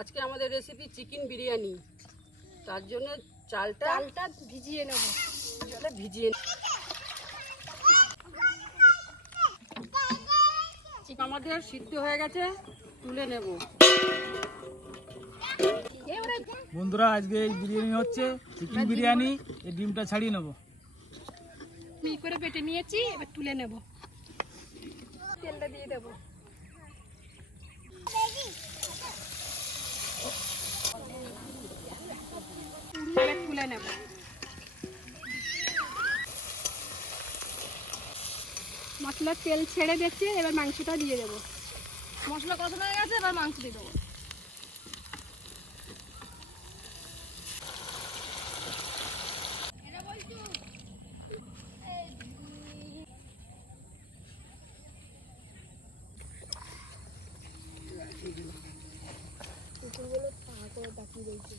আজকে আমাদের recipe chicken biryani. তার জন্য চালটা ভিজিয়ে নেব, জলে ভিজিয়ে। আমাদের সিদ্ধ হয়ে গেছে, তুলে নেব। বন্ধুরা, আজকে এই বিরিয়ানি হচ্ছে চিকেন বিরিয়ানি। এই ডিমটা ছাড়িয়ে নেব। মি করে বেটে নিয়েছি, এবার তুলে নেব। তেলটা দিয়ে দেব। এবার তুলে নেব। মশলার তেল ছেড়ে দিচ্ছে, এবার মাংসটা দিয়ে দেবো। মশলা কষানো হয়ে গেছে, এবার মাংস দিয়ে দেবো। কুকুরগুলো পা করে ডাকিয়ে দিয়েছে।